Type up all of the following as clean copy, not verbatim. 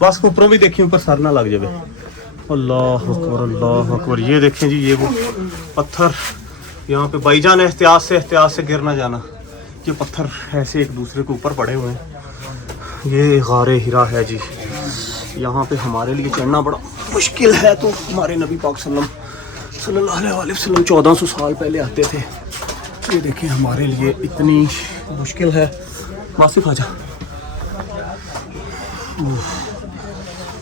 बस ऊपरों भी देखिए, ऊपर सर ना लग जाए। अल्लाह अकबर अल्लाह अकबर। ये देखें जी, ये वो पत्थर यहाँ पे भाईजान एहतियात से गिर ना जाना। ये पत्थर ऐसे एक दूसरे के ऊपर पड़े हुए हैं। ये गारे हिरा है जी। यहाँ पे हमारे लिए चढ़ना बड़ा मुश्किल है, तो हमारे नबी पाक सल्लल्लाहु अलैहि वसल्लम 1400 साल पहले आते थे। ये देखें हमारे लिए इतनी मुश्किल है। वासिफ आजा।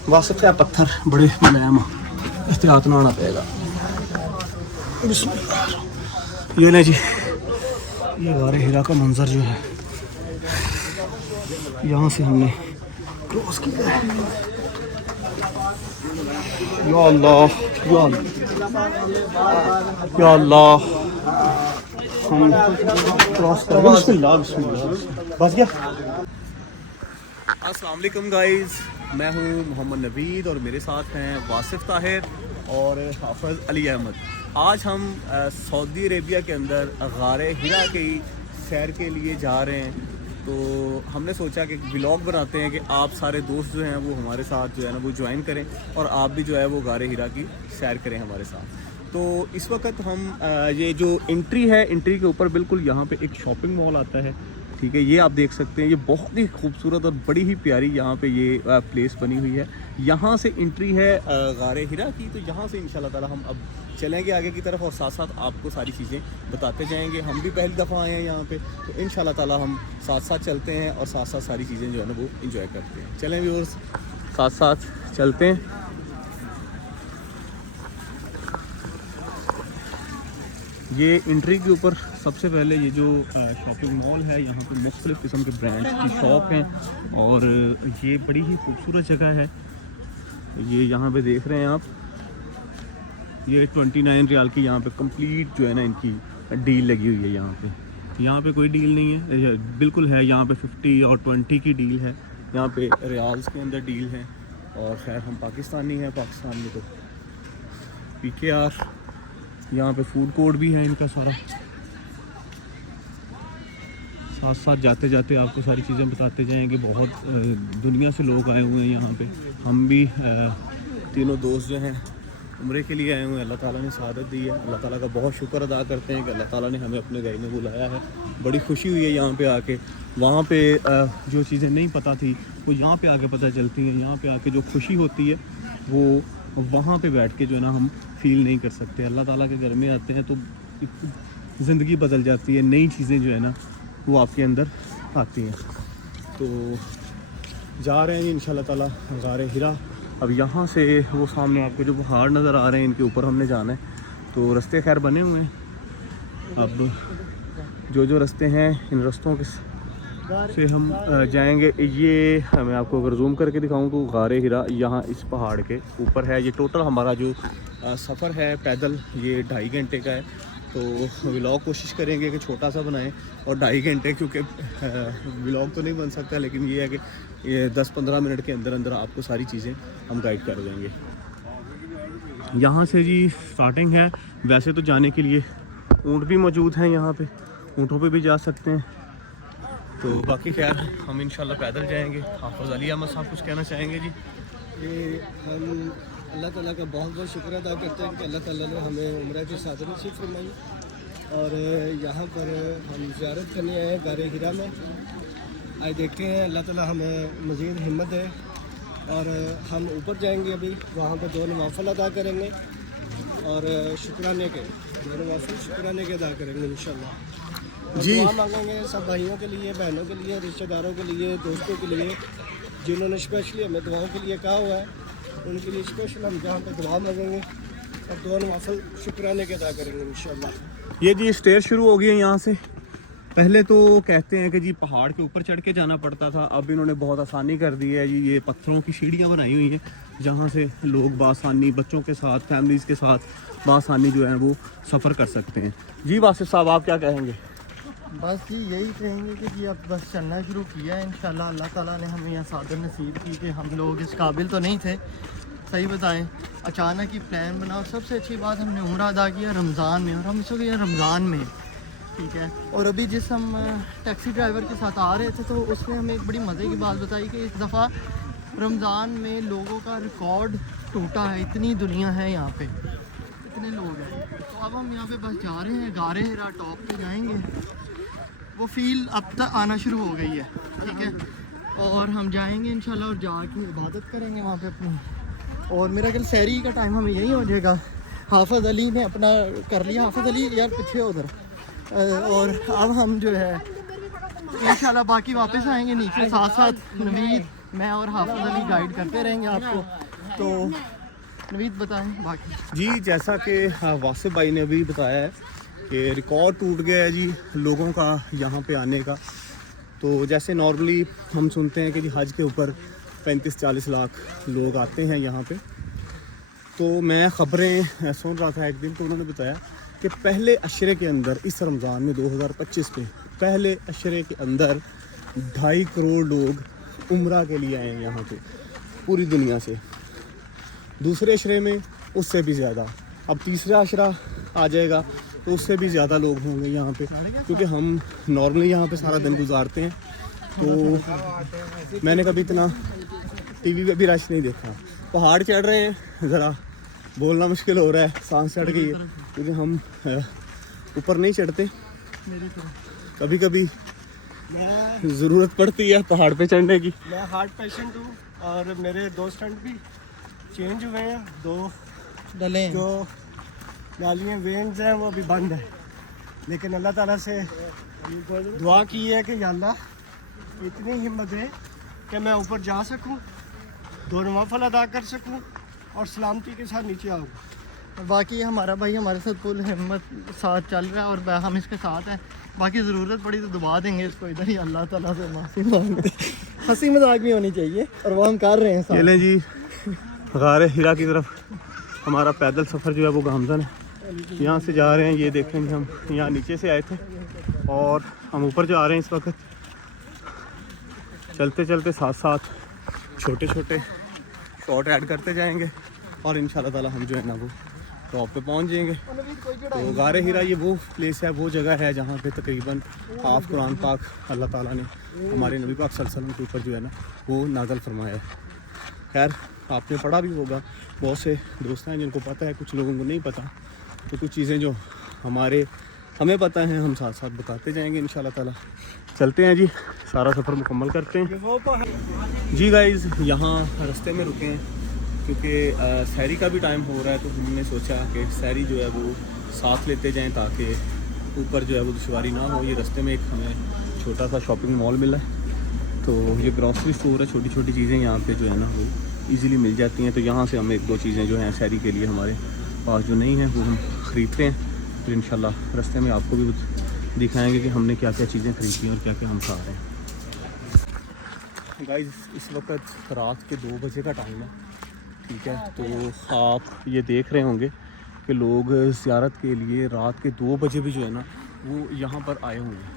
वासिफ है, पत्थर बड़े मुलायम, एहतियात ना आना पड़ेगा। ये ले जी, ये गारे हिरा का मंजर जो है, यहाँ से हमने क्रॉस किया है। या अल्लाह या अल्लाह, हम क्रॉस कर बिस्मिल्लाह बिस्मिल्लाह। बस गया। अस्सलाम वालेकुम गाइस, मैं हूँ मोहम्मद नवीद और मेरे साथ हैं वासिफ ताहिर और हाफिज़ अली अहमद। आज हम सऊदी अरेबिया के अंदर गारे हिरा की सैर के लिए जा रहे हैं। तो हमने सोचा कि व्लॉग बनाते हैं कि आप सारे दोस्त जो हैं वो हमारे साथ जो है ना वो ज्वाइन करें और आप भी जो है वो गारे हिरा की सैर करें हमारे साथ। तो इस वक्त हम ये जो एंट्री है, एंट्री के ऊपर बिल्कुल यहाँ पे एक शॉपिंग मॉल आता है, ठीक है। ये आप देख सकते हैं, ये बहुत ही खूबसूरत और बड़ी ही प्यारी यहाँ पे ये प्लेस बनी हुई है। यहाँ से एंट्री है गारे हिरा की। तो यहाँ से इंशाल्लाह ताला हम अब चलेंगे आगे की तरफ और साथ साथ आपको सारी चीज़ें बताते जाएंगे। हम भी पहली दफ़ा आए हैं यहाँ पे, तो इंशाल्लाह ताला हम साथ साथ चलते हैं और साथ साथ सारी चीज़ें जो है ना वो इंजॉय करते हैं। चलें व्यूअर्स, साथ साथ चलते हैं। ये एंट्री के ऊपर सबसे पहले ये जो शॉपिंग मॉल है, यहाँ पे मुख्तलिफ़ किस्म के ब्रांड्स की शॉप हैं और ये बड़ी ही खूबसूरत जगह है। ये यहाँ पे देख रहे हैं आप, ये 29 रियाल की यहाँ पे कंप्लीट जो है ना इनकी डील लगी हुई है। यहाँ पे कोई डील नहीं है, बिल्कुल है यहाँ पे 50 और 20 की डील है। यहाँ पे रियाल्स के अंदर डील है। और खैर हम पाकिस्तानी हैं, पाकिस्तान में तो PKR। यहाँ पे फूड कोर्ट भी है इनका सारा। साथ साथ जाते जाते आपको सारी चीज़ें बताते जाएंगे। बहुत दुनिया से लोग आए हुए हैं यहाँ पे। हम भी तीनों दोस्त जो हैं उम्रे के लिए आए हुए हैं। अल्लाह ताला ने सआदत दी है। अल्लाह ताला का बहुत शुक्र अदा करते हैं कि अल्लाह ताला ने हमें अपने घर में बुलाया है। बड़ी खुशी हुई है यहाँ पे आके। वहाँ पे जो चीज़ें नहीं पता थी वो यहाँ पे आके पता चलती हैं। यहाँ पे आके जो खुशी होती है वो वहाँ पे बैठ के जो है ना हम फील नहीं कर सकते। अल्लाह ताला के घर में आते हैं तो ज़िंदगी बदल जाती है, नई चीज़ें जो है ना वो आपके अंदर आती हैं। तो जा रहे हैं इंशाल्लाह ताला गारे हिरा। अब यहाँ से वो सामने आपको जो पहाड़ नज़र आ रहे हैं, इनके ऊपर हमने जाना है। तो रास्ते खैर बने हुए हैं। अब जो रास्ते हैं, इन रास्तों के से हम जाएंगे। ये मैं आपको अगर जूम करके दिखाऊं तो गारे हिरा यहाँ इस पहाड़ के ऊपर है। ये टोटल हमारा जो सफ़र है पैदल, ये 2.5 घंटे का है। तो व्लॉग कोशिश करेंगे कि छोटा सा बनाएं और 2.5 घंटे, क्योंकि व्लॉग तो नहीं बन सकता, लेकिन ये है कि ये 10-15 मिनट के अंदर अंदर आपको सारी चीज़ें हम गाइड कर देंगे। यहाँ से जी स्टार्टिंग है। वैसे तो जाने के लिए ऊँट भी मौजूद हैं यहाँ पे, ऊँटों पे भी जा सकते हैं। तो बाकी खैर हम इंशाल्लाह पैदल जाएंगे। हाफिज़ अली अहमद साहब कुछ कहना चाहेंगे जी? कि हम अल्लाह ताला का बहुत बहुत शुक्र अदा करते हैं कि अल्लाह ताला ने हमें उम्र की सआदत नसीब फरमाई और यहाँ पर हम ज़ियारत करने आए हैं गारे हिरा में। आज देखते हैं अल्लाह ताला हमें मज़ीद हिम्मत है और हम ऊपर जाएंगे। अभी वहाँ पर 2 नवाफ़िल अदा करेंगे और शुक्राने के 2 नवाफ़िल शुक्राने के अदा करेंगे इंशाल्लाह जी। दुआ मांगेंगे सब भाइयों के लिए, बहनों के लिए, रिश्तेदारों के लिए, दोस्तों के लिए, जिन्होंने स्पेशली हमें दुआओं के लिए कहा हुआ है, उनके लिए स्पेशल हम जहाँ पे दुआ मांगेंगे और 2 नवाफ़िल शुक्राने के अदा करेंगे इंशाल्लाह। ये जी स्टेयर शुरू हो गई है यहाँ से। पहले तो कहते हैं कि जी पहाड़ के ऊपर चढ़ के जाना पड़ता था, अब इन्होंने बहुत आसानी कर दी है जी। ये पत्थरों की सीढ़ियाँ बनाई हुई हैं जहाँ से लोग बासानी बच्चों के साथ, फैमिलीज़ के साथ बासानी जो है वो सफ़र कर सकते हैं। जी वासिफ साहब, आप क्या कहेंगे? बस जी यही कहेंगे कि जी अब बस चलना शुरू किया है इंशाल्लाह। अल्लाह ताला ने हमें यहाँ सादत नसीब की कि हम लोग इस काबिल तो नहीं थे, सही बताएं, अचानक ही प्लान बना। और सबसे अच्छी बात, हमने उम्रा अदा किया रमज़ान में और हम इस वक्त यहाँ रमज़ान में। ठीक है। और अभी जिस हम टैक्सी ड्राइवर के साथ आ रहे थे तो उसने हमें एक बड़ी मज़े की बात बताई कि इस दफ़ा रमज़ान में लोगों का रिकॉर्ड टूटा है, इतनी दुनिया है यहाँ पे, इतने लोग हैं। तो अब हम यहाँ पे बस जा रहे हैं, गारे हिरा टॉप पे जाएंगे। वो फील अब तक आना शुरू हो गई है, ठीक है। और हम जाएंगे इंशाल्लाह और जाके इबादत करेंगे वहाँ पे अपनी। और मेरा ख्याल सहरी का टाइम हमें यही हो जाएगा। हाफिज़ अली ने अपना कर लिया, हाफिज़ अली यार पीछे उधर। और अब हम जो है इंशाल्लाह बाकी वापस आएंगे नीचे, साथ साथ नवीद, मैं और हाफिज़ अली गाइड करते रहेंगे आपको। तो नवीद बताएं बाकी। जी, जैसा कि वासिफ भाई ने अभी बताया है कि रिकॉर्ड टूट गया है जी लोगों का यहाँ पे आने का। तो जैसे नॉर्मली हम सुनते हैं कि जी हज के ऊपर 35-40 लाख लोग आते हैं यहाँ पे। तो मैं ख़बरें सुन रहा था एक दिन, तो उन्होंने बताया कि पहले अशरे के अंदर इस रमज़ान में 2025 में पहले अशरे के अंदर 2.5 करोड़ लोग उम्रा के लिए आए हैं यहाँ पे पूरी दुनिया से। दूसरे अशरे में उससे भी ज़्यादा, अब तीसरा अशरा आ जाएगा तो उससे भी ज़्यादा लोग होंगे यहाँ पे, क्योंकि हम नॉर्मली यहाँ पे सारा दिन गुजारते हैं। तो मैंने कभी इतना टीवी पे भी रश नहीं देखा। पहाड़ चढ़ रहे हैं, ज़रा बोलना मुश्किल हो रहा है, सांस चढ़ गई है क्योंकि हम ऊपर नहीं चढ़ते। कभी कभी ज़रूरत पड़ती है पहाड़ पे चढ़ने की। मैं हार्ट पेशेंट हूँ और मेरे 2 स्टंट भी चेंज हुए हैं, 2 डलें जो नालियाँ वेन्स हैं वो अभी बंद है। लेकिन अल्लाह ताला से दुआ की है कि या अल्लाह इतनी हिम्मत है कि मैं ऊपर जा सकूं, 2 नवाफिल अदा कर सकूं और सलामती के साथ नीचे आऊँ। बाकी हमारा भाई हमारे साथ फुल हिम्मत साथ चल रहा है और हम इसके साथ हैं। बाकी ज़रूरत पड़ी तो दबा देंगे इसको इधर ही, अल्लाह ताला से माफ़ी मांगते। हंसी मजाक भी होनी चाहिए और वो हम कर रहे हैं साथ। चलें जी, गारे हिरा की तरफ हमारा पैदल सफ़र जो है वो गामजन है। यहाँ से जा रहे हैं, ये देखेंगे हम यहाँ नीचे से आए थे और हम ऊपर जा रहे हैं इस वक्त। चलते चलते साथ साथ छोटे छोटे शॉट ऐड करते जाएंगे और इंशाल्लाह ताला हम जो है ना वो टॉप पे पहुँच जाएंगे। तो गारे हिरा ये वो प्लेस है, वो जगह है जहाँ पे तकरीबन हाफ कुरान पाक अल्लाह ताला ने हमारे नबी पाक सल्लल्लाहु अलैहि वसल्लम के ऊपर जो है ना वो नाज़िल फरमाया है। खैर आपने पढ़ा भी होगा, बहुत से दोस्त हैं जिनको पता है, कुछ लोगों को नहीं पता। तो कुछ चीज़ें जो हमें पता है हम साथ साथ बताते जाएंगे इंशाल्लाह ताला। चलते हैं जी, सारा सफ़र मुकम्मल करते हैं। जी गाइज़, यहाँ रास्ते में रुके हैं क्योंकि सहरी का भी टाइम हो रहा है, तो हमने सोचा कि सहरी जो है वो साथ लेते जाएं ताकि ऊपर जो है वो दुश्वारी ना हो। ये रास्ते में एक हमें छोटा सा शॉपिंग मॉल मिला है, तो ये ग्रॉसरी स्टोर है, छोटी छोटी चीज़ें यहाँ पे जो है ना वो इजीली मिल जाती हैं। तो यहाँ से हम 1-2 चीज़ें जो हैं सहरी के लिए हमारे पास जो नहीं है वो हम ख़रीदते हैं। फिर इंशाल्लाह रास्ते में आपको भी दिखाएंगे कि हमने क्या क्या चीज़ें ख़रीदी और क्या क्या हम खा रहे हैं। गाइस, इस वक्त रात के 2 बजे का टाइम है, ठीक है। तो आप ये देख रहे होंगे कि लोग ज़ियारत के लिए रात के 2 बजे भी जो है ना वो यहाँ पर आए हुए हैं,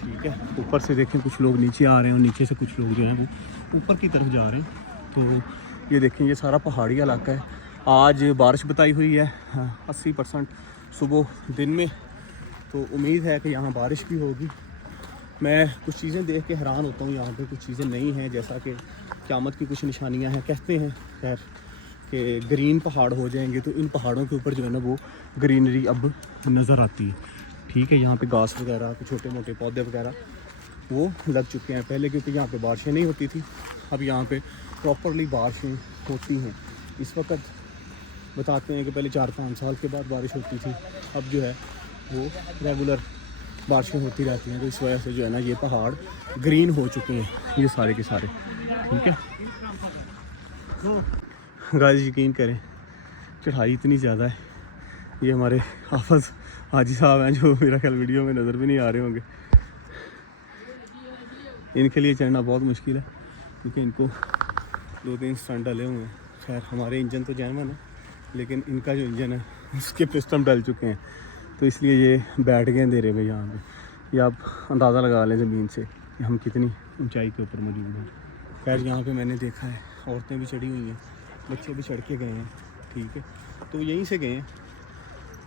ठीक है। ऊपर से देखें कुछ लोग नीचे आ रहे हैं और नीचे से कुछ लोग जो हैं वो ऊपर की तरफ जा रहे हैं। तो ये देखें, ये सारा पहाड़ी इलाका है। आज बारिश बताई हुई है 80% सुबह दिन में, तो उम्मीद है कि यहाँ बारिश भी होगी। मैं कुछ चीज़ें देख के हैरान होता हूँ, यहाँ पे कुछ चीज़ें नहीं हैं, जैसा कि क़यामत की कुछ निशानियाँ हैं। कहते हैं खैर कि ग्रीन पहाड़ हो जाएंगे तो इन पहाड़ों के ऊपर जो है ना वो ग्रीनरी अब नज़र आती है, ठीक है। यहाँ पे घास वगैरह, कुछ छोटे मोटे पौधे वगैरह वो लग चुके हैं पहले, क्योंकि यहाँ पे बारिशें नहीं होती थी। अब यहाँ पे प्रॉपरली बारिशें होती हैं। इस वक्त बताते हैं कि पहले 4-5 साल के बाद बारिश होती थी, अब जो है वो रेगुलर बारिशें होती रहती हैं। तो इस वजह से जो है ना ये पहाड़ ग्रीन हो चुके हैं, ये सारे के सारे, ठीक है। गाइस, यकीन करें चढ़ाई इतनी ज़्यादा है। ये हमारे हाफिज़ हाजी साहब हैं जो मेरा ख्याल वीडियो में नज़र भी नहीं आ रहे होंगे। इनके लिए चढ़ना बहुत मुश्किल है क्योंकि इनको 2-3 स्टंट डले हुए हैं। खैर हमारे इंजन तो जैनवन है, लेकिन इनका जो इंजन है उसके पिस्टन डल चुके हैं, तो इसलिए ये बैठ गए अंधेरे में यहाँ पे। ये आप अंदाज़ा लगा लें ज़मीन से कि हम कितनी ऊंचाई के ऊपर मौजूद हैं। खैर यहाँ पे मैंने देखा है औरतें भी चढ़ी हुई हैं, बच्चे भी चढ़ के गए हैं, ठीक है। तो यहीं से गए हैं,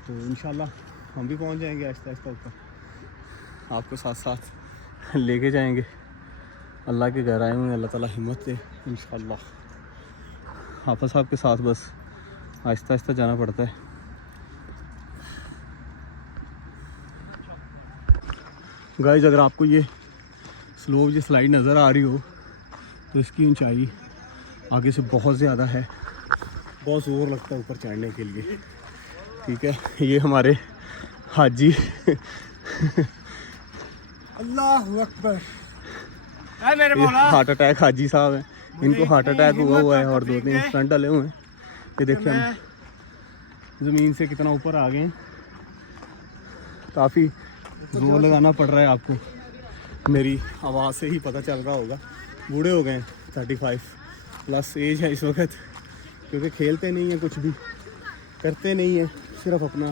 तो इंशाल्लाह हम भी पहुँच जाएंगे आहिस्ता आहिस्ता ऊपर। आपको साथ साथ लेके जाएंगे। अल्लाह के घर आए हुए हैं, अल्लाह ताला हिम्मत दे इंशाअल्लाह। हाफिज़ साहब के साथ बस आहिस्ता आहिस्ता जाना पड़ता है। गाइस अगर आपको ये स्लोप ये स्लाइड नज़र आ रही हो तो इसकी ऊंचाई आगे से बहुत ज़्यादा है, बहुत ज़ोर लगता है ऊपर चढ़ने के लिए। ठीक है, ये हमारे हाजी अल्लाह अकबर। हार्ट अटैक हाजी साहब हैं, इनको हार्ट अटैक हुआ है और 2-3 स्टंट डले हुए हैं। ये देखिए हम ज़मीन से कितना ऊपर आ गए हैं। काफ़ी जोर लगाना पड़ रहा है आपको, मेरी आवाज़ से ही पता चल रहा होगा। बूढ़े हो गए हैं, 35 प्लस एज है इस वक्त, क्योंकि खेलते नहीं हैं, कुछ भी करते नहीं हैं, सिर्फ अपना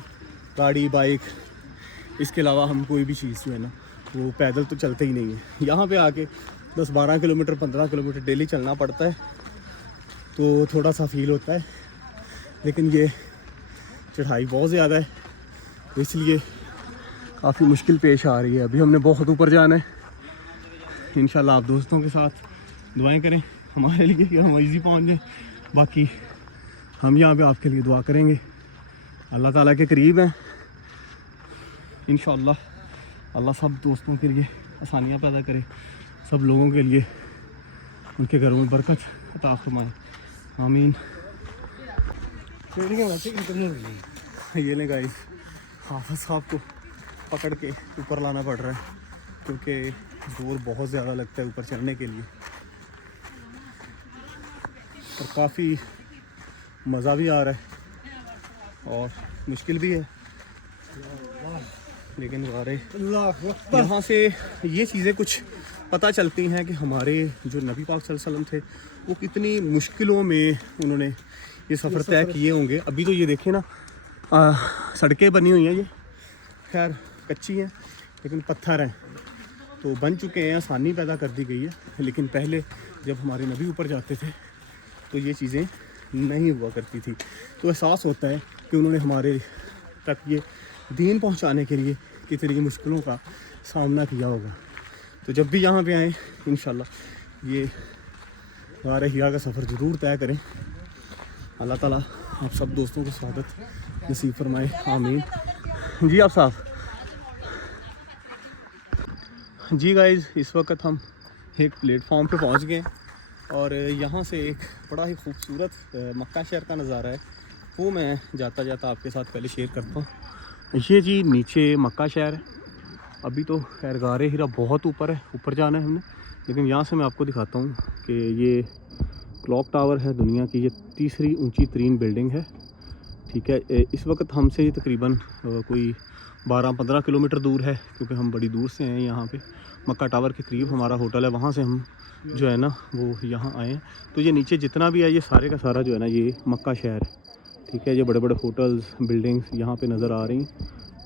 गाड़ी बाइक, इसके अलावा हम कोई भी चीज़ जो है ना वो पैदल तो चलते ही नहीं है। यहाँ पे आके 10-12 किलोमीटर 15 किलोमीटर डेली चलना पड़ता है तो थोड़ा सा फील होता है, लेकिन ये चढ़ाई बहुत ज़्यादा है तो इसलिए काफ़ी मुश्किल पेश आ रही है। अभी हमने बहुत ऊपर जाना है। इंशाल्लाह आप दोस्तों के साथ दुआएं करें हमारे लिए कि हम ईज़ी पहुँच जाएँ। बाकी हम यहाँ पे आपके लिए दुआ करेंगे, अल्लाह ताला के करीब हैं इंशाल्लाह। अल्लाह सब दोस्तों के लिए आसानियाँ पैदा करे, सब लोगों के लिए उनके घरों में बरकत अता फरमाए, आमीन। ये ले गाइस, हाफिज़ साहब को पकड़ के ऊपर लाना पड़ रहा है क्योंकि जोर बहुत ज़्यादा लगता है ऊपर चढ़ने के लिए और काफ़ी मज़ा भी आ रहा है और मुश्किल भी है, लेकिन यहाँ से ये चीज़ें कुछ पता चलती हैं कि हमारे जो नबी पाक सल्लल्लाहु अलैहि वसल्लम थे वो कितनी मुश्किलों में उन्होंने ये सफ़र तय किए होंगे। अभी तो ये देखें ना, सड़कें बनी हुई हैं, ये खैर कच्ची हैं लेकिन पत्थर हैं तो बन चुके हैं, आसानी पैदा कर दी गई है। लेकिन पहले जब हमारे नबी ऊपर जाते थे तो ये चीज़ें नहीं हुआ करती थी, तो एहसास होता है कि उन्होंने हमारे तक ये दीन पहुंचाने के लिए कितनी मुश्किलों का सामना किया होगा। तो जब भी यहाँ पे आएँ इंशाल्लाह ये गारे हिरा का सफ़र ज़रूर तय करें। अल्लाह ताला आप सब दोस्तों को स्वागत नसीब फरमाए, आमीन। जी आप साहब। जी गाइज़, इस वक्त हम एक प्लेटफॉर्म पे पहुँच गए और यहाँ से एक बड़ा ही खूबसूरत मक्का शहर का नज़ारा है, वो मैं जाता जाता आपके साथ पहले शेयर करता हूँ। ये जी नीचे मक्का शहर है। अभी तो खैर गारे हिरा बहुत ऊपर है, ऊपर जाना है हमने, लेकिन यहाँ से मैं आपको दिखाता हूँ कि ये क्लॉक टावर है दुनिया की, ये तीसरी ऊंची तरीन बिल्डिंग है। ठीक है, इस वक्त हमसे ही तकरीबन कोई 12-15 किलोमीटर दूर है, क्योंकि हम बड़ी दूर से हैं। यहाँ पे मक्का टावर के करीब हमारा होटल है, वहाँ से हम जो है ना वो यहाँ आए हैं। तो ये नीचे जितना भी है ये सारे का सारा जो है ना ये मक्का शहर है। ठीक है, ये बड़े बड़े होटल्स बिल्डिंग्स यहाँ पे नज़र आ रही हैं।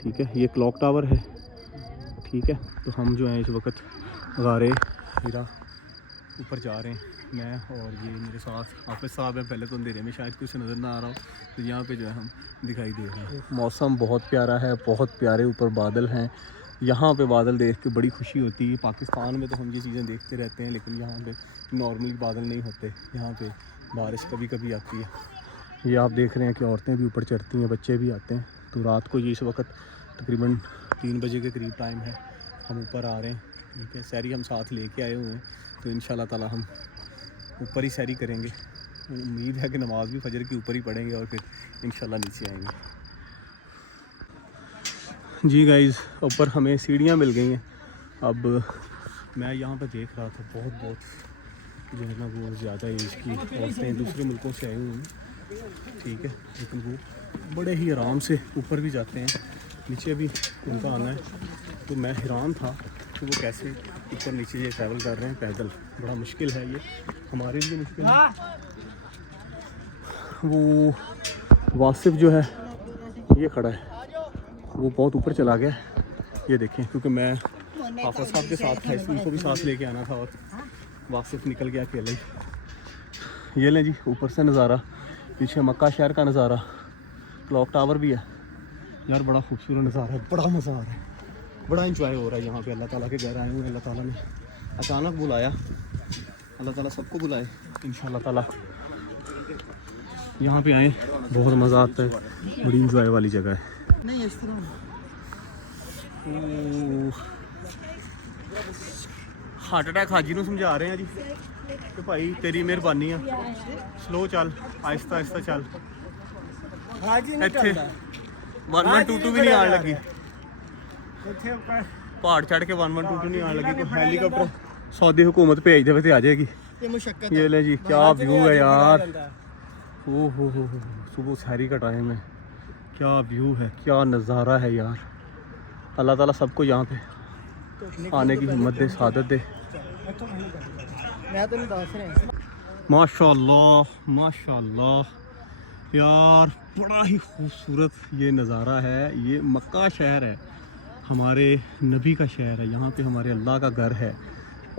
ठीक है, ये क्लॉक टावर है। ठीक है, तो हम जो हैं इस वक्त गारे हिरा ऊपर जा रहे हैं, मैं और ये मेरे साथ हाफिज़ साहब हैं। पहले तो अंधेरे में शायद कुछ नज़र ना आ रहा हो, तो यहाँ पे जो है हम दिखाई दे रहे हैं। मौसम बहुत प्यारा है, बहुत प्यारे ऊपर बादल हैं। यहाँ पे बादल देख के बड़ी खुशी होती है। पाकिस्तान में तो हम ये चीज़ें देखते रहते हैं, लेकिन यहाँ पे नॉर्मली बादल नहीं होते, यहाँ पे बारिश कभी कभी आती है। ये आप देख रहे हैं कि औरतें भी ऊपर चढ़ती हैं, बच्चे भी आते हैं। तो रात को ये इस वक्त तकरीबन 3 बजे के करीब टाइम है, हम ऊपर आ रहे हैं। ठीक है, सैरी हम साथ लेके आए हुए हैं, तो इंशाल्लाह ताला हम ऊपर ही सैरी करेंगे। उम्मीद है कि नमाज़ भी फजर के ऊपर ही पढ़ेंगे और फिर इंशाल्लाह नीचे आएंगे। जी गाइज़, ऊपर हमें सीढ़ियाँ मिल गई हैं। अब मैं यहाँ पर देख रहा था बहुत जो है ना वो ज़्यादा एज की औरतें दूसरे मुल्कों से आई हुई हैं। ठीक है, लेकिन वो बड़े ही आराम से ऊपर भी जाते हैं, नीचे भी उनका आना है। तो मैं हैरान था कि वो कैसे ऊपर नीचे ये ट्रैवल कर रहे हैं पैदल। बड़ा मुश्किल है ये, हमारे लिए मुश्किल है। वो वासिफ जो है ये खड़ा है, वो बहुत ऊपर चला गया। ये देखें, क्योंकि मैं हाफिज़ साहब के साथ था, इसलिए उनको भी साथ लेके आना था और वासिफ निकल गया अकेले ही। ये लें जी ऊपर से नज़ारा, पीछे मक्का शहर का नज़ारा, क्लॉक टावर भी है यार, बड़ा खूबसूरत नज़ारा है, बड़ा मज़ा आ रहा है। बड़ा इंजॉय हो रहा है यहाँ पे। अल्लाह ताला के घर आए हुए हैं, अल्लाह ताला ने अचानक बुलाया, अल्लाह ताला सबको बुलाए इंशाअल्लाह ताला। यहाँ पे आए, बहुत मज़ा आता है, बड़ी इंजॉय वाली जगह है। नहीं इस तरह हार्ट अटैक हाजी नूं समझा रहे हैं जी कि भाई तेरी मेहरबानी है, स्लो चल, आहिस्ता आहिस्ता चल। ਇੱਥੇ 1122 भी नहीं आने लगी, पहाड़ चढ़ के 1122 नहीं आने लगी। कोई हेलीकॉप्टर सऊदी हुकूमत भेज दे तो आ जाएगी। ये मुशक्कत ये ले जी, क्या व्यू है यार। ओ हो सुबह सहरी का टाइम है, क्या व्यू है, क्या नज़ारा है यार। अल्लाह ताला सबको यहाँ पे आने की हिम्मत दे, सादत दे। मैं तो नहीं दस रहे माशाल्लाह माशाल्लाह यार, बड़ा ही खूबसूरत ये नज़ारा है। ये मक्का शहर है, हमारे नबी का शहर है, यहाँ पे हमारे अल्लाह का घर है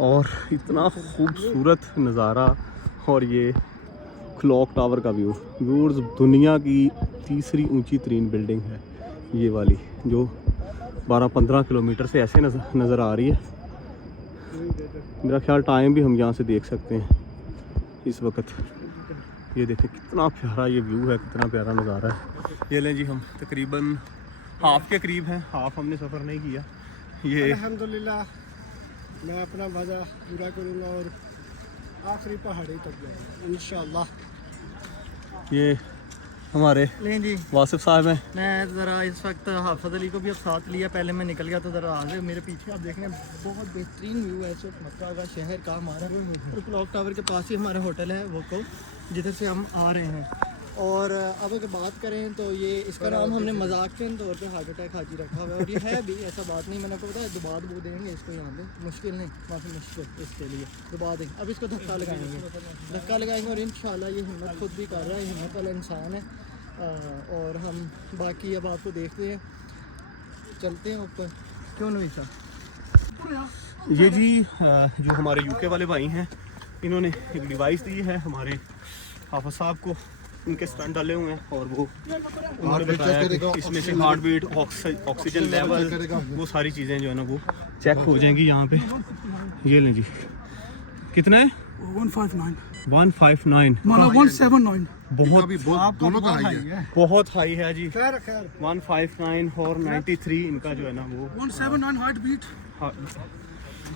और इतना खूबसूरत नज़ारा। और ये क्लॉक टावर का व्यू, व्यूज़ दुनिया की तीसरी ऊंची तरीन बिल्डिंग है ये वाली, जो 12-15 किलोमीटर से ऐसे नज़र आ रही है। मेरा ख्याल टाइम भी हम यहाँ से देख सकते हैं इस वक्त। ये देखें कितना प्यारा ये व्यू है, कितना प्यारा नज़ारा है। ये लें जी, हम तकरीबन हाफ के करीब हैं, हाफ हमने सफ़र नहीं किया। ये अल्हम्दुलिल्लाह मैं अपना मज़ा पूरा करूँगा और आखिरी पहाड़ी तक जाऊँगा इंशाअल्लाह। ये हमारे लें जी, वासिफ साहब हैं। मैं ज़रा इस वक्त हाफिज़ अली को भी अब साथ लिया, पहले मैं निकल गया तो ज़रा आगे मेरे पीछे आप देख रहे हैं बहुत बेहतरीन व्यू है इस वक्त मक्का का शहर का हमारा। और क्लॉक टावर के पास ही हमारा होटल है वो को, जिधर से हम आ रहे हैं। और अब अगर बात करें तो ये इसका नाम हमने मजाक के तौर पे हार्ट अटैक हाजी रखा हुआ है। और ये है भी ऐसा बात नहीं, मैंने आपको बताया दुबा दबू देंगे इसको यहाँ पे, मुश्किल नहीं, काफ़ी मुश्किल इसके लिए दुबा देंगे। अब इसको धक्का लगाएंगे और इंशाल्लाह ये हिम्मत खुद भी कर रहा है, हिम्मत वाला इंसान है। और हम बाकी अब आपको देखते हैं, चलते हैं ऊपर। क्यों नहीं था ये जी जो हमारे यूके वाले भाई हैं, इन्होंने एक डिवाइस दी है हमारे हाफिज़ साहब को, इनके स्टंट डाले हुए हैं और वो उन्होंने बताया कि इसमें से हार्ट बीट, ऑक्सीजन लेवल, वो सारी चीज़ें जो है ना वो चेक हो जाएंगी यहाँ पे। ये लें जी, कितना है? 159 159 179 बहुत दोनों का हाई है, बहुत हाई है जी। खैर 159 और 93 इनका जो है ना वो 179 हार्ट बीट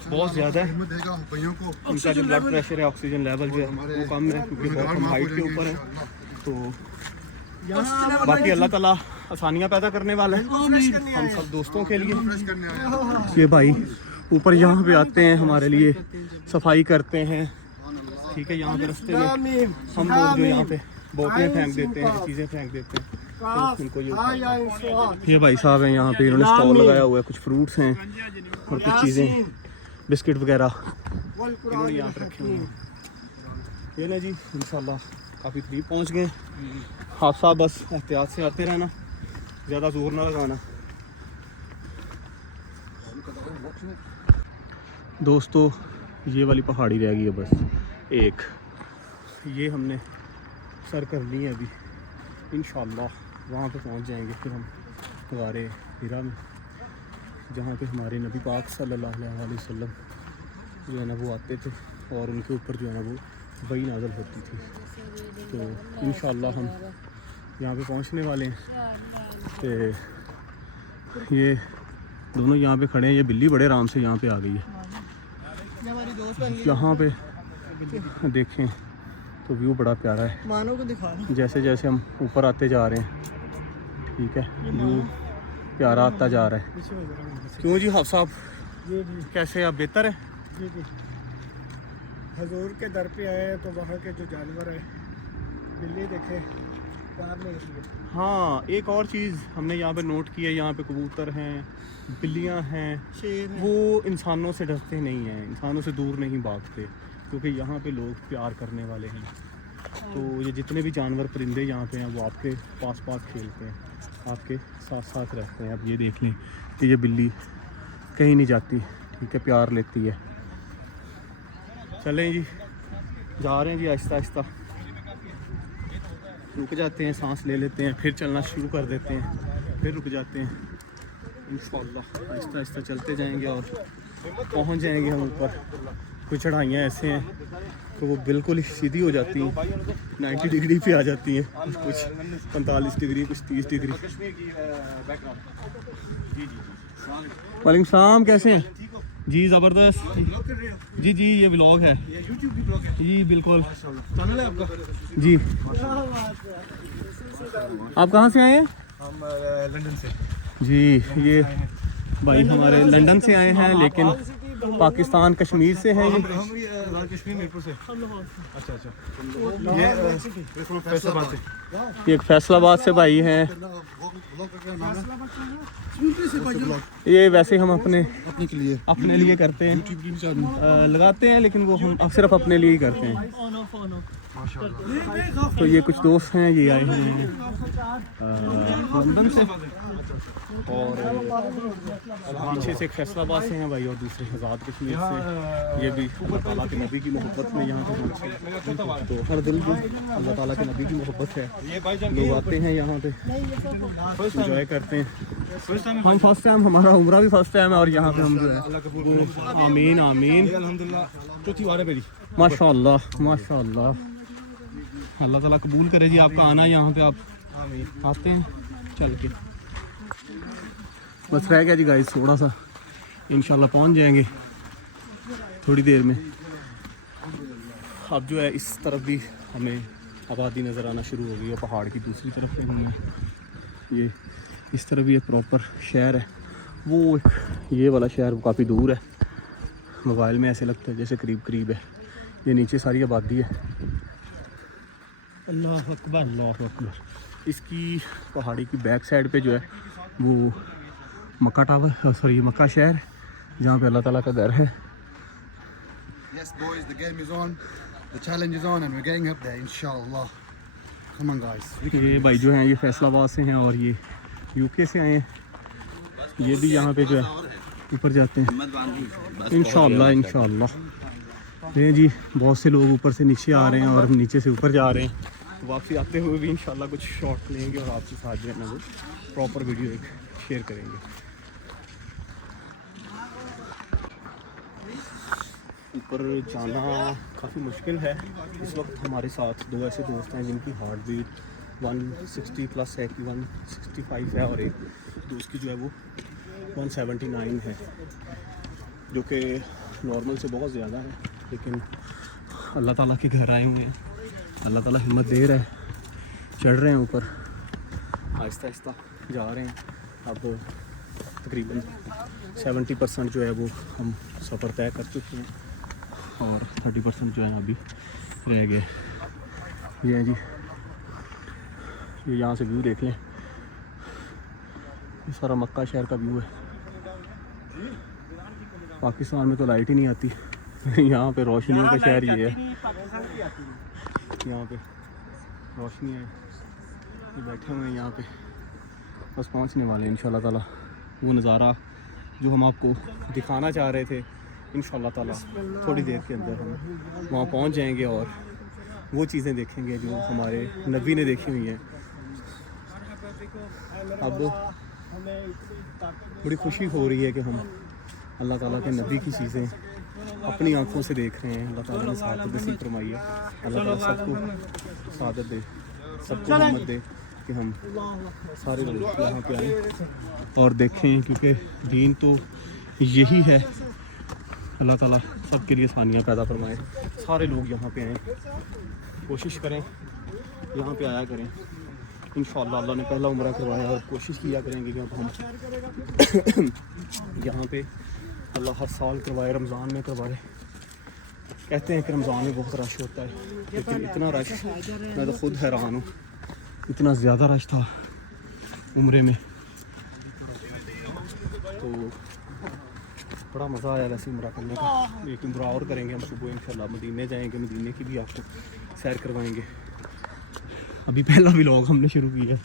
बहुत ज़्यादा है। देगा भैया को। इनका जो ब्लड प्रेशर है, ऑक्सीजन लेवल जो है वो कम है, क्योंकि बहुत हम हाइट के ऊपर है। तो बाकी अल्लाह ताला आसानियाँ पैदा करने वाला है हम सब दोस्तों के लिए। ये भाई ऊपर यहाँ पे आते हैं, हमारे लिए सफाई करते हैं, ठीक है। यहाँ पे रास्ते में हम लोग जो यहाँ पे बोतलें फेंक देते हैं, चीज़ें फेंक देते हैं, तो इनको ये भाई साहब हैं यहाँ पे, इन्होंने स्टॉल लगाया हुआ है, कुछ फ्रूट्स हैं और कुछ चीज़ें बिस्किट वगैरह इन्होंने यहाँ पे रखे हुए हैं। ये ना जी, इंशाल्लाह काफ़ी करीब पहुँच गए। हाथ साहब बस एहतियात से आते रहना, ज़्यादा जोर ना लगाना। दोस्तों ये वाली पहाड़ी रह गई है बस एक, ये हमने सर कर ली है अभी। इंशाल्लाह वहाँ पे पहुँच जाएंगे फिर हम गारे हिरा में, जहाँ पे हमारे नबी पाक सल्लल्लाहु अलैहि वसल्लम जो है ना वो आते थे और उनके ऊपर जो है ना वो वही नाज़िल होती थी। तो इंशाल्लाह हम यहाँ पे पहुँचने वाले हैं। तो ये दोनों यहाँ पे खड़े हैं, ये बिल्ली बड़े आराम से यहाँ पे आ गई है। यहाँ पे देखें तो व्यू बड़ा प्यारा है, मानो को दिखा रहा जैसे जैसे हम ऊपर आते जा रहे हैं, ठीक है, व्यू प्यारा आता जा रहा है। क्यों जी हाफ साहब, कैसे आप? बेहतर है जी जी। हजूर के दर पे आए हैं तो वहाँ के जो जानवर हैं, बिल्ली देखे प्यार नहीं इसलिए। हाँ, एक और चीज़ हमने यहाँ पे नोट की है, यहाँ पे कबूतर हैं, बिल्लियाँ हैं, शेर है। वो इंसानों से डरते नहीं हैं, इंसानों से दूर नहीं भागते, क्योंकि यहाँ पे लोग प्यार करने वाले हैं। तो ये जितने भी जानवर परिंदे यहाँ पे हैं वो आपके पास पास खेलते हैं, आपके साथ साथ रहते हैं। अब ये देख लें कि ये बिल्ली कहीं नहीं जाती, ठीक है, प्यार लेती है। चलें जी, जा रहे हैं जी आहिस्ता आहिस्ता, रुक जाते हैं, सांस ले लेते हैं, फिर चलना शुरू कर देते हैं, फिर रुक जाते हैं। इंशाल्लाह आहिस्ता आहिस्ता चलते जाएंगे और पहुंच जाएंगे हम ऊपर। कुछ चढ़ाइयाँ ऐसे हैं कि वो बिल्कुल ही सीधी हो जाती हैं, 90 डिग्री पे आ जाती हैं, कुछ 45 डिग्री, कुछ 30 डिग्री। वालेकुम सलाम, कैसे हैं जी? ज़बरदस्त जी। जी ये व्लॉग है जी, बिल्कुल जी। आप कहाँ से आए हैं? हम लंदन से जी ये भाई हमारे लंदन से आए हैं, लेकिन पाकिस्तान कश्मीर से हैं ये। हम कश्मीर मीरपुर से। अच्छा ये फैसलाबाद से। ये एक फैसलाबाद से भाई हैं। ये वैसे हम अपने लिए करते हैं, लगाते हैं, लेकिन वो हम सिर्फ अपने लिए ही करते हैं। तो ये कुछ दोस्त हैं, ये आए हैं लंदन से, और पीछे से एक फैसलाबाद से हैं भाई, और दूसरे आज़ाद कश्मीर से। ये भी अल्लाह ताला के नबी की मोहब्बत में यहाँ पे पहुँचे, तो हर दिल में अल्लाह ताला के नबी की मोहब्बत है। लोग आते हैं यहाँ पे, इंजॉय करते हैं। हम फर्स्ट टाइम, हमारा उम्रा भी फर्स्ट टाइम है, और यहाँ पे हम जो है आमीन आमीन चौथी बार है मेरी। माशाअल्लाह माशाअल्लाह, अल्लाह ताला कबूल करे जी आपका आना यहाँ पे। आप आते हैं चल के, बस रह गया जी गाइस थोड़ा सा, इंशाल्लाह पहुँच जाएंगे थोड़ी देर में। अब जो है इस तरफ भी हमें आबादी नज़र आना शुरू हो गई है, पहाड़ की दूसरी तरफ पे हम ये इस तरफ भी एक प्रॉपर शहर है। वो एक ये वाला शहर काफ़ी दूर है, मोबाइल में ऐसे लगता है जैसे करीब करीब है। ये नीचे सारी आबादी है। अल्लाह अकबर अल्लाह अकबर। इसकी पहाड़ी की बैक साइड पे जो है वो मक्का टावर, सॉरी मक्का शहर, जहाँ पे अल्लाह ताला का घर है। Yes, boys, the game is on, the challenge is on, and we're getting up there, inshallah. Come on, guys. ये भाई जो हैं ये फैसलाबाद से हैं, और ये यूके से आए हैं। ये भी यहाँ पे जो है ऊपर जाते हैं इंशाल्लाह इंशाल्लाह। ये जी बहुत से लोग ऊपर से नीचे आ रहे हैं, और हम नीचे से ऊपर जा रहे हैं। वापसी आते हुए भी इंशाल्लाह कुछ शॉट लेंगे, और आपके साथ जो है ना वो प्रॉपर वीडियो एक शेयर करेंगे। ऊपर जाना काफ़ी मुश्किल है। इस वक्त हमारे साथ दो ऐसे दोस्त हैं जिनकी हार्ट बीट 160 प्लस है, कि 165 है, और एक दोस्त की जो है वो 179 है, जो कि नॉर्मल से बहुत ज़्यादा है। लेकिन अल्लाह ताला के घर आए हुए हैं, अल्लाह ताला हिम्मत दे रहा है, चढ़ रहे हैं ऊपर, आहिस्ता आहिस्ता जा रहे हैं। अब तकरीबन 70% जो है वो हम सफ़र तय कर चुके हैं, और 30% जो है अभी रह गए। ये हैं जी, ये यहाँ से व्यू देख लें, ये सारा मक्का शहर का व्यू है। पाकिस्तान में तो लाइट ही नहीं आती, यहाँ पे रोशनियों का शहर ये है। यहाँ पे रोशनी है, ये बैठे हुए हैं यहाँ पे, बस पहुँचने वाले हैं इंशाल्लाह ताला। वो नज़ारा जो हम आपको दिखाना चाह रहे थे, इंशाल्लाह ताला थोड़ी देर के अंदर हम वहाँ पहुँच जाएंगे, और वो चीज़ें देखेंगे जो हमारे नबी ने देखी हुई हैं। अब बड़ी खुशी हो रही है कि हम अल्लाह ताला के नबी की चीज़ें अपनी आंखों से देख रहे हैं। अल्लाह ताला ने सादत नसीब फरमाई है, अल्लाह ताला सबको सादत दे, सबको हिम्मत दे कि हम सारे लोग यहाँ पे आएँ और देखें, क्योंकि दीन तो यही है। अल्लाह ताला सबके लिए आसानियाँ पैदा फरमाए, सारे लोग यहाँ पे आएँ, कोशिश करें यहाँ पे आया करें। इंशाअल्लाह अल्लाह ने पहला उम्रा करवाया, और कोशिश किया करेंगे कि अब हम यहाँ पे अल्लाह हर साल करवाए, रमज़ान में करवाए। कहते हैं कि रमज़ान में बहुत रश होता है, लेकिन इतना रश, मैं तो ख़ुद हैरान हूँ, इतना ज़्यादा रश था उम्रे में। तो बड़ा मज़ा आया वैसे उम्रा करने का। एक उम्रा और करेंगे हम सुबह इंशाल्लाह, मदीने जाएंगे, मदीने की भी आपको सैर करवाएंगे। अभी पहला व्लॉग हमने शुरू किया,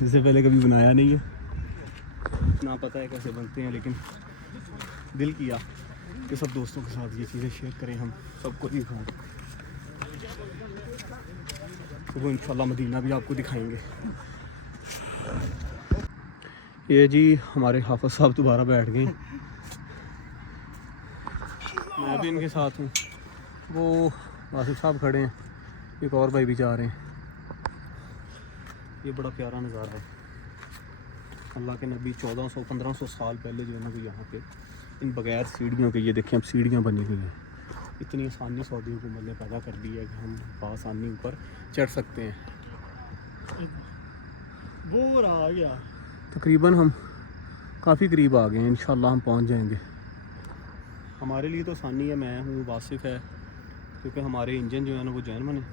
जिससे पहले कभी बनाया नहीं है, ना पता है कैसे बनते हैं, लेकिन दिल किया कि सब दोस्तों के साथ ये चीज़ें शेयर करें, हम सबको दिखाएं। तो वो इंशाल्लाह मदीना भी आपको दिखाएंगे। ये जी हमारे हाफिज साहब दोबारा बैठ गए, मैं भी इनके साथ हूँ। वो आसिफ साहब खड़े हैं, एक और भाई भी जा रहे हैं। ये बड़ा प्यारा नज़ारा है। अल्लाह के नबी 1400-1500 साल पहले जो है ना वो यहाँ पे इन बगैर सीढ़ियों के, ये देखें अब सीढ़ियाँ बनी हुई हैं। इतनी आसानी सऊदी हुकूमत ने पैदा कर दी है कि हम आसानी ऊपर चढ़ सकते हैं। वो रहा गया तकरीबन हम काफ़ी करीब आ गए हैं, इंशाल्लाह हम पहुँच जाएंगे। हमारे लिए तो आसानी है, मैं हूँ, वासिफ है, क्योंकि हमारे इंजन जो है ना वो जर्मन है।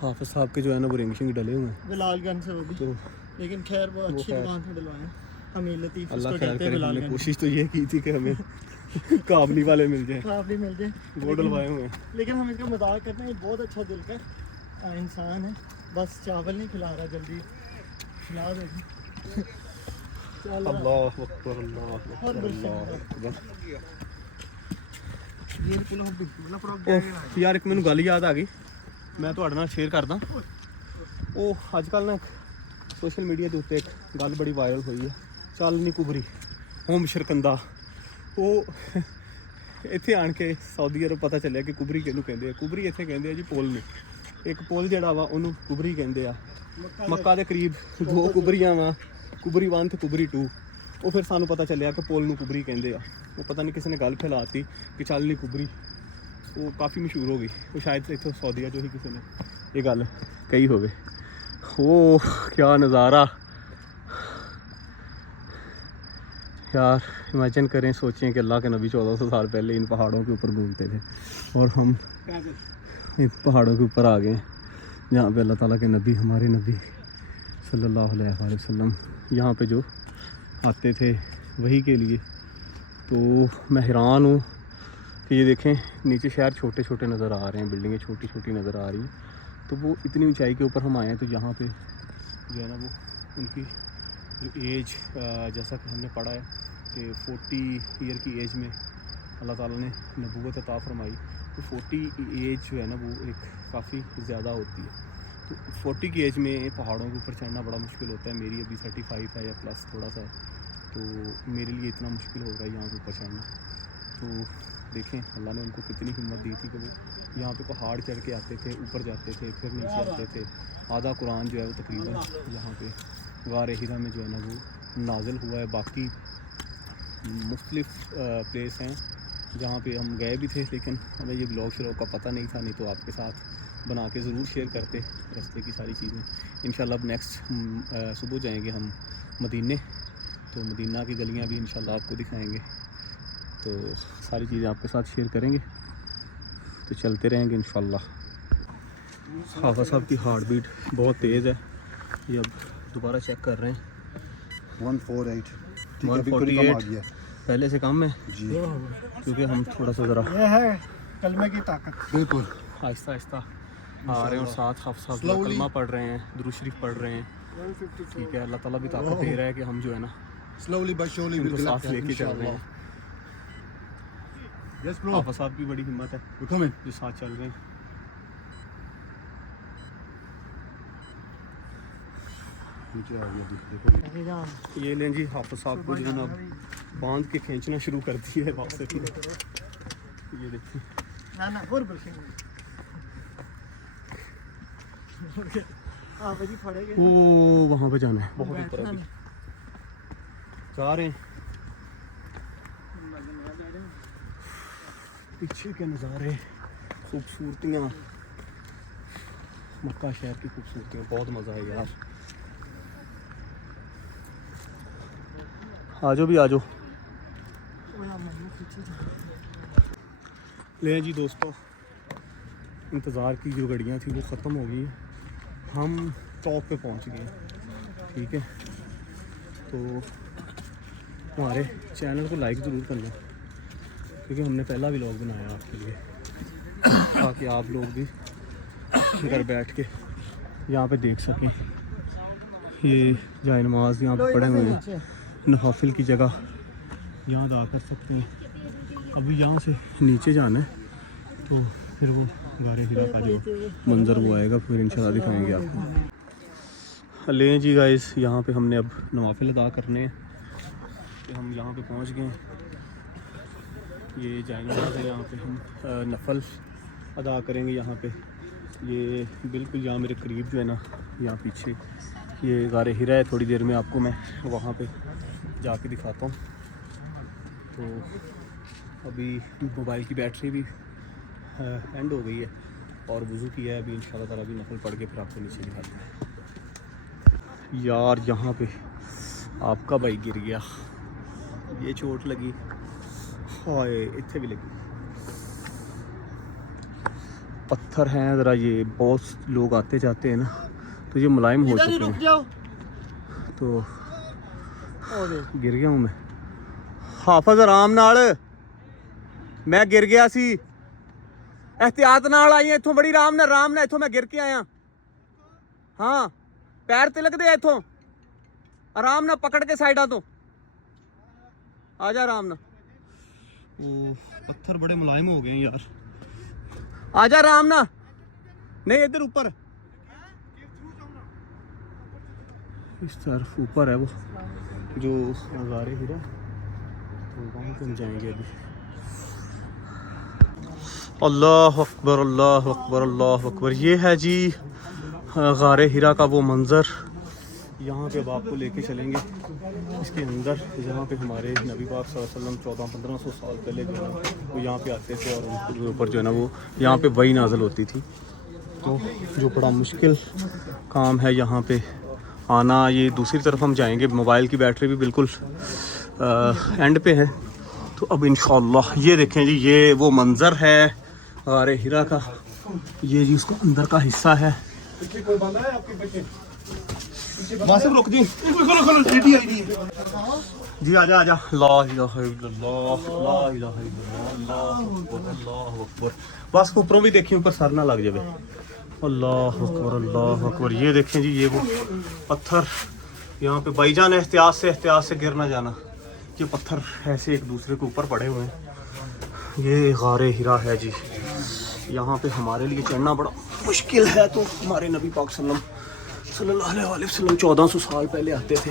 हाफिज साहब के जो है ना वो रिंग शिंग डले हुए हैं, बिलालगंज से वो भी, तो लेकिन खैर वो अच्छी खैर। दुकान से डलवाएं। हमीद लतीफ़ अल्लाह उसको खैर कहते हैं करे। हमने बिलालगंज। कोशिश तो ये की थी कि हमें काबली वाले मिल जाएं, काफी मिल जाए, वो डलवाए हुए हैं। लेकिन हम इसका मजाक करते हैं, ये बहुत अच्छा दिल का इंसान है, बस चावल नहीं खिला रहा, जल्दी खिला दे। अल्लाह अकबर, अल्लाह अकबर, अल्लाह अकबर। ओह यार, एक मैनू गल याद आ गई, मैं ਤੁਹਾਡੇ ਨਾਲ शेयर करदा। ਉਹ ਅੱਜ ਕੱਲ੍ਹ ਨਾ सोशल मीडिया के उत्ते एक गल बड़ी वायरल हुई है, चल नहीं कुबरी होम शरकंदा। ਉਹ ਇੱਥੇ ਆਣ ਕੇ ਸਾਊਦੀ ਅਰਬ ਪਤਾ ਚੱਲਿਆ ਕਿ ਕੁਬਰੀ ਕਿਹਨੂੰ ਕਹਿੰਦੇ ਆ। ਕੁਬਰੀ ਇੱਥੇ ਕਹਿੰਦੇ ਆ ਜੀ ਪੁੱਲ ਨੇ, ਇੱਕ ਪੁੱਲ ਜਿਹੜਾ ਵਾ ਉਹਨੂੰ ਕੁਬਰੀ ਕਹਿੰਦੇ ਆ। ਮੱਕਾ ਦੇ ਕਰੀਬ 2 ਕੁਬਰੀਆਂ ਵਾ, ਕੁਬਰੀ 1 ਤੇ ਕੁਬਰੀ 2। ਉਹ ਫਿਰ ਸਾਨੂੰ ਪਤਾ ਚੱਲਿਆ ਕਿ ਪੁੱਲ ਨੂੰ ਕੁਬਰੀ ਕਹਿੰਦੇ ਆ। ਉਹ ਪਤਾ ਨਹੀਂ ਕਿਸੇ ਨੇ ਗੱਲ ਫੈਲਾਤੀ ਕਿ ਚੱਲ ਨਹੀਂ ਕੁਬਰੀ, ਉਹ ਕਾਫੀ ਮਸ਼ਹੂਰ ਹੋ ਗਈ। ਉਹ ਸ਼ਾਇਦ ਇੱਥੋਂ ਸਾਊਦੀਆ ਚੋਂ ਹੀ ਕਿਸੇ ਨੇ ਇਹ ਗੱਲ ਕਹੀ ਹੋਵੇ। ओह क्या नज़ारा यार, इमेजिन करें, सोचें कि अल्लाह के नबी 1400 साल पहले इन पहाड़ों के ऊपर घूमते थे और हम इन पहाड़ों के ऊपर आ गए हैं, जहाँ पे अल्लाह ताला के नबी, हमारे नबी सल्लल्लाहु अलैहि वसल्लम यहाँ पे जो आते थे वही के लिए। तो मैं हैरान हूँ कि ये देखें नीचे शहर छोटे छोटे नज़र आ रहे हैं, बिल्डिंगें छोटी छोटी नज़र आ रही हैं। तो वो इतनी ऊंचाई के ऊपर हम आए हैं, तो यहाँ पे जो है ना वो उनकी जो एज, जैसा कि हमने पढ़ा है कि 40 ईयर की एज में अल्लाह ताला ने नबूवत अता फरमाई। तो 40 एज जो है ना वो एक काफ़ी ज़्यादा होती है। तो 40 की एज में पहाड़ों के ऊपर चढ़ना बड़ा मुश्किल होता है। मेरी अभी 35 है या प्लस थोड़ा सा है, तो मेरे लिए इतना मुश्किल होगा यहाँ के ऊपर चढ़ना। तो देखें अल्लाह ने उनको कितनी हिम्मत दी थी कि वो यहाँ पे पहाड़ चढ़ के आते थे, ऊपर जाते थे, फिर नीचे आते थे। आधा कुरान जो है वो तकरीबन यहाँ पे गार हिरा में जो है ना वो नाजिल हुआ है। बाकी मुख्तलिफ प्लेस हैं जहाँ पे हम गए भी थे, लेकिन हमें ये ब्लॉग शो का पता नहीं था, नहीं तो आपके साथ बना के ज़रूर शेयर करते रास्ते की सारी चीज़ें। इंशाल्लाह अब नेक्स्ट सुबह जाएंगे हम मदीने, तो मदीना की गलियाँ भी इंशाल्लाह आपको दिखाएंगे, तो सारी चीज़ें आपके साथ शेयर करेंगे। तो चलते रहेंगे इंशाल्लाह। हाफिज साहब की हार्ट बीट बहुत तेज़ है, ये अब दोबारा चेक कर रहे हैं। 148 ठीक है, अभी कुछ कम आ गया पहले से कम है जी, क्योंकि हम थोड़ा सा ज़रा ये है कलमे की ताकत। बिल्कुल आहिस्ता आहिस्ता आ रहे हैं और साथ हाफिज साहब जो Slowly. कलमा पढ़ रहे हैं, दुरूद शरीफ पढ़ रहे हैं। 152 ठीक है, अल्लाह ताला भी ताकत दे रहा है कि हम जो है ना स्लोली बट श्योरली इनको विल साथ लेके चल रहे हैं। यस ब्रो, हाफिज साहब की बड़ी हिम्मत है वी कमिंग। जो साथ चल रहे हैं। नीचे आ गया, देखो ये लें जी, हाफिज साहब को जो है ना बांध के खींचना शुरू कर दी है वापस। ये देखिए ना ना और बिल्कुल आप जी पड़ेंगे। वो वहाँ पे जाना है, बहुत ऊपर अभी जा रहे हैं। पीछे के नज़ारे, खूबसूरतियाँ, मक्का शहर की खूबसूरतियाँ, बहुत मज़ा है यार। आजो भी आजो। ले जी दोस्तों, इंतज़ार की जो घड़ियाँ थी वो ख़त्म हो गई, हम टॉप पे पहुंच गए। ठीक है, तो हमारे चैनल को लाइक ज़रूर करना, क्योंकि हमने पहला व्लॉग बनाया आपके लिए, ताकि आप लोग भी घर बैठ के यहाँ पे देख सकें। ये जाए नमाज यहाँ पे पढ़े हुए हैं, नफाफिल की जगह यहाँ अदा कर सकते हैं। अभी यहाँ से नीचे जाना है, तो फिर वो गारे हिरा का जो मंजर वो आएगा, फिर इंशाल्लाह दिखाएंगे आपको। लें जी गाइस, यहाँ पे हमने अब नवाफिल अदा करने हैं। कि हम यहाँ पे पहुँच गए हैं। ये जाएंगे यहाँ पे हम नफल अदा करेंगे यहाँ पे। ये बिल्कुल यहाँ मेरे करीब जो है ना, यहाँ पीछे ये गारे हिरा है। थोड़ी देर में आपको मैं वहाँ पे जाके दिखाता हूँ। तो अभी मोबाइल की बैटरी भी एंड हो गई है और वज़ू किया है। अभी इंशाल्लाह ताला भी नफल पढ़ के फिर आपको नीचे दिखाते हैं। यार यहाँ पे आपका भाई गिर गया, ये चोट लगी, हाय इतने भी लगी। पत्थर हैं ज़रा, ये बहुत लोग आते जाते हैं ना, तो ये मुलायम हो चुके हैं। तो गिर गया हूँ मैं। हाफिज़ आराम नाल, मैं गिर गया सी। एहतियात नाल आई इत्थों, बड़ी आराम नाल इत्थों मैं गिर के आया। हाँ पैर तिलकदे इत्थों, आराम नाल पकड़ के साइडा तो आ जा आराम नाल। पत्थर बड़े मुलायम हो गए हैं यार, आजा आराम ना। नहीं इधर ऊपर, इस तरफ ऊपर है वो जो गारे हिरा, तो वहाँ पे हम जाएंगे अभी। अल्लाह अकबर अल्लाह अकबर अल्लाह अकबर। ये है जी गारे हिरा का वो मंज़र। यहाँ पे अब आपको लेके चलेंगे इसके अंदर, जहाँ पे हमारे नबी पाक सल्लल्लाहु अलैहि वसल्लम 1400-1500 साल पहले जो है वो यहाँ पे आते थे और उनके ऊपर जो है ना वो यहाँ पे वही नाज़िल होती थी। तो जो बड़ा मुश्किल काम है यहाँ पे आना। ये दूसरी तरफ हम जाएंगे, मोबाइल की बैटरी भी बिल्कुल एंड पे है। तो अब इंशाअल्लाह ये देखें जी, ये वो मंज़र है गारे हिरा का। ये जी उसका अंदर का हिस्सा है। मासिफ रुक जी, जी आजा आजा। ला इलाहा इल्लल्लाह, ला इलाहा इल्लल्लाह, अल्लाह अकबर। बस ऊपरों भी देखिए, ऊपर सर ना लग जाए। अल्लाह अकबर अल्लाह अकबर। ये देखें जी, ये वो पत्थर यहाँ पे भाईजान एहतियात से गिर ना जाना। ये पत्थर ऐसे एक दूसरे के ऊपर पड़े हुए हैं। ये गारे हिरा है जी। यहाँ पे हमारे लिए चढ़ना बड़ा मुश्किल है। तो हमारे नबी पाक सल्लल्लाहु अलैहि वसल्लम 1400 साल पहले आते थे।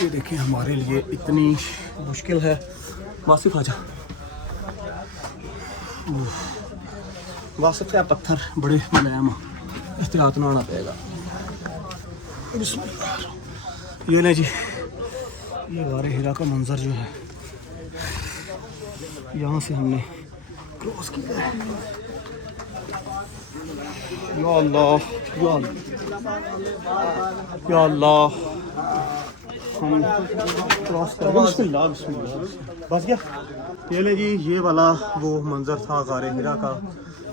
ये देखें हमारे लिए इतनी मुश्किल है। वासिफ आजा। वासिफ है पत्थर बड़े मुलायम, एहतियात ना आना पड़ेगा। ये ले जी, ये गारे हिरा का मंजर जो है, यहाँ से हमने क्रॉस किया है। या अल्लाह या अल्लाह या अल्लाह, हम क्रॉस कर बिस्मिल्लाह बिस्मिल्लाह। बस गया। ये ले जी, ये वाला वो मंजर था गारे हिरा का।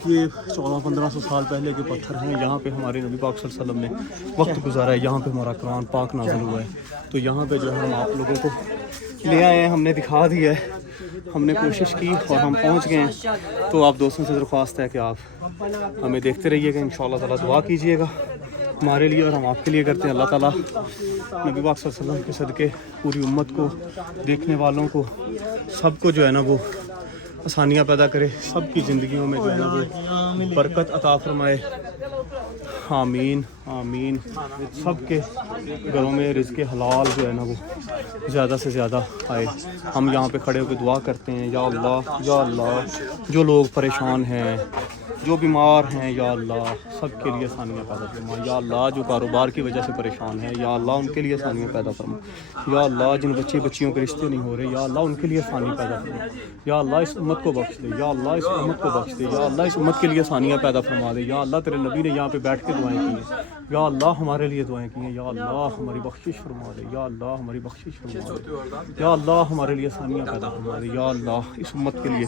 ये 1400-1500 साल पहले के पत्थर हैं। यहाँ पे हमारे नबी पाक सल्लल्लाहु अलैहि वसल्लम ने वक्त गुजारा है। यहाँ पे हमारा कुरान पाक नाज़िल हुआ है। तो यहाँ पे जो है हम आप लोगों को ले आए हैं, हमने दिखा दिया है, हमने कोशिश की और हम पहुँच गए हैं। तो आप दोस्तों से दरख्वास्त है कि आप हमें देखते रहिएगा, इंशाअल्लाह ताला दुआ कीजिएगा हमारे लिए और हम आपके लिए करते हैं। अल्लाह ताला नबी पाक सल्लल्लाहु अलैहि वसल्लम के सदक़े पूरी उम्मत को, देखने वालों को, सबको जो है ना वो आसानियाँ पैदा करे, सबकी ज़िंदगियों में जो है ना वो बरकत अता फरमाए। आमीन आमीन। सबके घरों में रिज़्क़ हलाल जो है ना वो ज़्यादा से ज़्यादा आए। हम यहाँ पे खड़े होकर दुआ करते हैं, या अल्लाह जो लोग परेशान हैं, जो बीमार हैं, या अल्लाह सबके लिए आसानियाँ पैदा फरमा। या अल्लाह जो कारोबार की वजह से परेशान है, या अल्लाह उनके लिए आसानियाँ पैदा फरमा। या अल्लाह जिन बच्चियों के रिश्ते नहीं हो रहे, या अल्लाह उनके लिए आसानी पैदा फरमा। या अल्लाह इस उम्मत को बख्श दे, या अल्लाह इस उम्मत को बख्श दे, या अल्लाह इस उम्मत के लिए आसानियाँ पैदा फरमा दे। या अल्लाह तेरे नबी ने यहाँ पे बैठ के दुआएँ की हैं, या अल्लाह हमारे लिए दुआएँ की हैं। या अल्लाह हमारी बख्शिश फरमा दे, या अल्लाह हमारी बख्शिश फरमा दे, या अल्लाह हमारे लिए आसानियाँ पैदा फरमा दे। या अल्लाह इस उम्मत के लिए,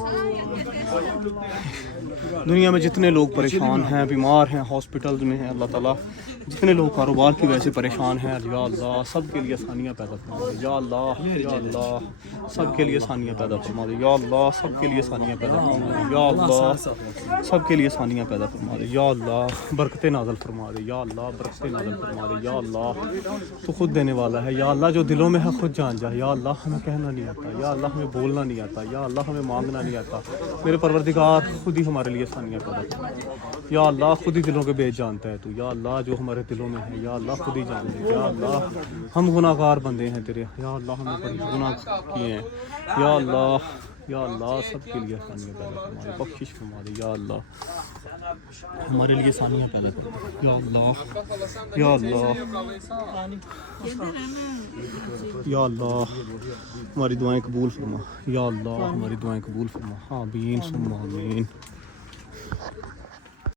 दुनिया में जितने लोग परेशान हैं, बीमार हैं, हॉस्पिटल्स में हैं, अल्लाह ताला जितने लोग कारोबार की वजह से परेशान हैं, या अल्लाह सब के लिए आसानियाँ पैदा फरमा दे। या अल्लाह सब के लिए आसानियाँ पैदा फरमा दे। या अल्लाह सब के लिए आसानियाँ पैदा फरमा दे। या अल्लाह सब के लिए आसानियाँ पैदा फरमा दे। या अल्लाह बरकतें नाज़िल फरमा दे। या अल्लाह बरकतें नाज़िल फरमा दे। या अल्लाह तो खुद देने वाला है। या अल्लाह जो दिलों में है खुद जान जा। या अल्लाह हमें कहना नहीं आता, या अल्लाह हमें बोलना नहीं आता, या अल्लाह हमें मांगना नहीं आता। मेरे परवरदिगार खुद ही हमारे लिए आसानियाँ पैदा कर। या अल्लाह खुद ही दिलों के बेच जानता है तू। या अल्लाह जो हमारे दिलों में है या अल्लाह खुद ही जान ले। या अल्लाह हम गुनाहगार बंदे हैं तेरे। या अल्लाह हमने बड़े गुनाह किए हैं। या अल्लाह सब के लिए आसानियाँ पैदा फरमा दे, बख्शिश फरमा दे। या अल्लाह हमारे लिए आसानियाँ पैदा कर दे। या अल्लाह या अल्लाह हमारी दुआएं कबूल फरमा। या अल्लाह हमारी दुआएं कबूल फरमा। आमीन सुम्मा आमीन।